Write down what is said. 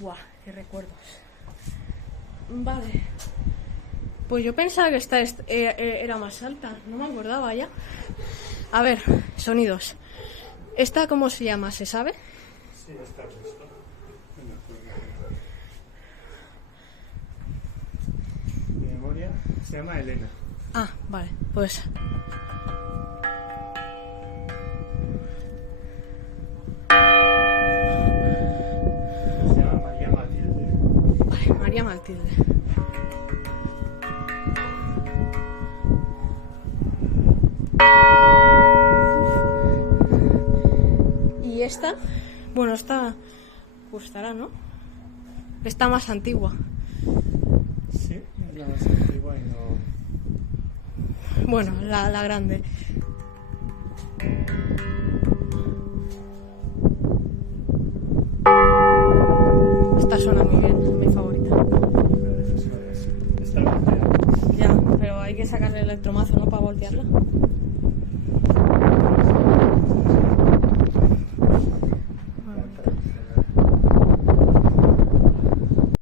Buah, qué recuerdos. Vale. Pues yo pensaba que esta era más alta. No me acordaba ya. A ver, sonidos. ¿Esta cómo se llama? ¿Se sabe? Sí, está puesto. Mi memoria se llama Elena. Ah, vale, pues... Se llama María Matilde. Vale, María Matilde. Y esta, bueno, esta gustará, ¿no? Está más antigua. Sí, es la más antigua y no... Bueno, la grande. Esta suena muy bien, es mi favorita. Está volteada. Ya, pero hay que sacarle el electromazo, ¿no? Para voltearla.